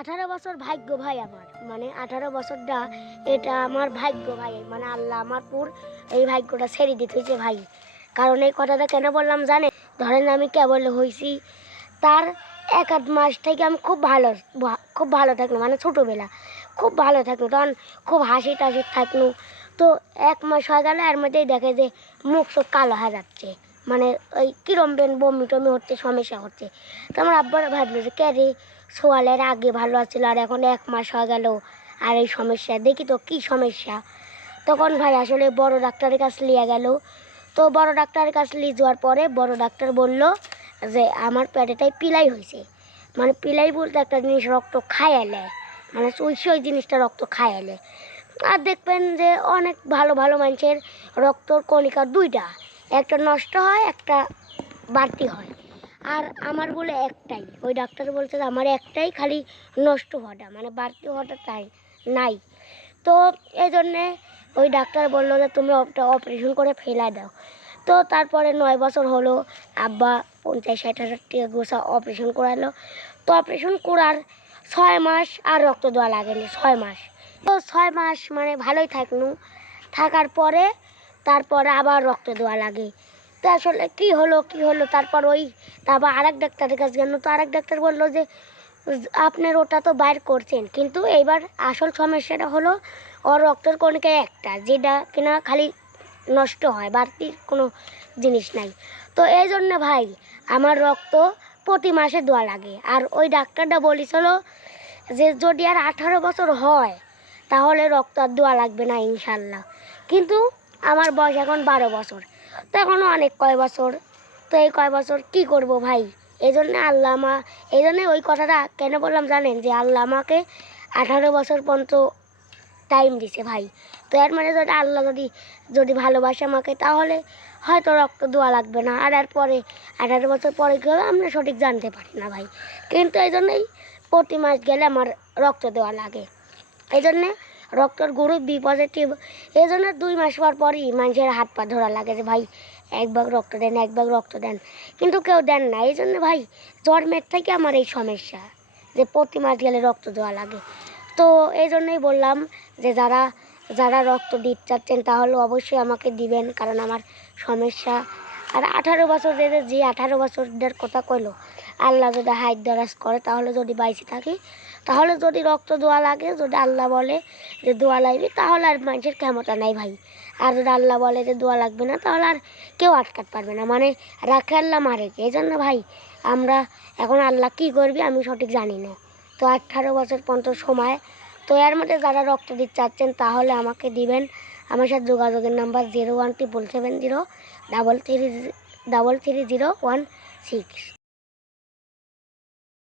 আঠারো বছর ভাগ্য ভাই আমার। মানে আঠারো বছরটা এটা আমার ভাগ্য ভাই। মানে আল্লাহ আমার পুর এই ভাগ্যটা ছেড়ে দিতে হয়েছে ভাই। কারণ এই কথাটা কেন বললাম জানে? ধরেন আমি কেবল হয়েছি তার এক আধ মাস থেকে আমি খুব ভালো খুব ভালো থাকল মানে ছোটোবেলা খুব ভালো থাকল তখন খুব হাসি টাসি থাকল। তো এক মাস হয়ে গেল, এর মধ্যেই দেখে যে মুখ চোখ কালো হয়ে যাচ্ছে। মানে ওই কিরম বেন বমি টমি হচ্ছে, সমস্যা হচ্ছে। তো আমার আব্বার ভাবলো যে, কে রে? সোয়ালের আগে ভালো আছিল আর এখন এক মাস হয়ে গেল। আর এই সমস্যা, দেখি তো কী সমস্যা। তখন ভাই আসলে বড় ডাক্তারের কাছে নিয়ে গেল। তো বড় ডাক্তারের কাছে নিয়ে যাওয়ার পরে বড় ডাক্তার বলল যে, আমার পেটেটাই পিলাই হয়েছে মানে পিলাই বলতে একটা জিনিস রক্ত খায় এলে মানে ওই ওই জিনিসটা রক্ত খায় এলে আর দেখবেন যে অনেক ভালো ভালো মানুষের রক্তর কণিকা দুইটা, একটা নষ্ট হয়, একটা বাড়তি হয়। আর আমার বলে একটাই। ওই ডাক্তার বলছে আমার একটাই খালি নষ্ট হওয়াটা মানে বাড়তি হওয়াটা তাই, নাই। তো এই জন্যে ওই ডাক্তার বলল যে তুমি অপারেশন করে ফেলাই দাও। তো তারপরে নয় বছর হলো, আব্বা পঞ্চাশ ষাট হাজার টাকা গোসা অপারেশন করালো। তো অপারেশন করার ছয় মাস আর রক্ত দেওয়া লাগেনি, ছয় মাস। তো ছয় মাস মানে ভালোই থাকনু। থাকার পরে তারপরে আবার রক্ত দেওয়া লাগে। তো আসলে কী হলো কী হলো? তারপর ওই তারপর আরেক ডাক্তারের কাছে গেল। তো আরেক ডাক্তার বলল যে, আপনার ওটা তো বাইর করছেন। কিন্তু এবার আসল সমস্যাটা হলো, ওর রক্তের কণিকা একটা, যেটা কিনা খালি নষ্ট হয়, বাড়তি কোনো জিনিস নাই। তো এই জন্য ভাই, আমার রক্ত প্রতি মাসে দেওয়া লাগে। আর ওই ডাক্তারটা বলেছিল যে, যদি আর আঠারো বছর হয়, তাহলে রক্ত আর দেওয়া লাগবে না ইনশাল্লাহ। কিন্তু আমার বয়স এখন বারো বছর। তো এখনও অনেক কয় বছর। তো এই কয় বছর কি করব ভাই? এই জন্য আল্লাহ মা এই জন্যে ওই কথাটা কেন বললাম জানেন? যে আল্লাহ আমাকে আঠারো বছর পর্যন্ত টাইম দিছে ভাই। তো এর মানে যদি আল্লাহ যদি যদি ভালোবাসে আমাকে, তাহলে হয়তো রক্ত দেওয়া লাগবে না। আর এরপরে, আঠারো বছর পরে কী হবে আমরা সঠিক জানতে পারি না ভাই। কিন্তু এই জন্যই প্রতি মাস গেলে আমার রক্ত দেওয়া লাগে। এই জন্যে রক্তর গ্রুপ বি পজিটিভ, এই জন্য দুই মাস পর পরই মানুষের হাত পা ধরা লাগে যে, ভাই, এক ভাগ রক্ত দেন, এক ভাগ রক্ত দেন। কিন্তু কেউ দেন না। এই জন্য, ভাই, জন্মের থেকে আমার এই সমস্যা যে, প্রতি মাস গেলে রক্ত দেওয়া লাগে। তো এই জন্যই বললাম যে, যারা যারা রক্ত দিতে চাচ্ছেন তাহলে অবশ্যই আমাকে দিবেন, কারণ আমার সমস্যা আর আঠারো বছর যে যে আঠারো বছরদের কথা কইলো, আল্লাহ যদি হাইট দরাজ করে, তাহলে যদি বাইসে থাকি, তাহলে যদি রক্ত দোয়া লাগে, যদি আল্লাহ বলে যে দোয়া লাগবে, তাহলে আর মানুষের ক্ষমতা নাই ভাই। আর যদি আল্লাহ বলে যে দোয়া লাগবে না, তাহলে আর কেউ আটকাতে পারবে না। মানে রাখে আল্লাহ মারে এই জন্য ভাই, আমরা এখন আল্লাহ কী করবি আমি সঠিক জানি না। তো আঠারো বছর পর্যন্ত সময়, তো এর মধ্যে যারা রক্ত দিতে চাচ্ছেন, তাহলে আমাকে দিবেন। আমার সাথে যোগাযোগের number zero one triple seven zero double three double three zero one six.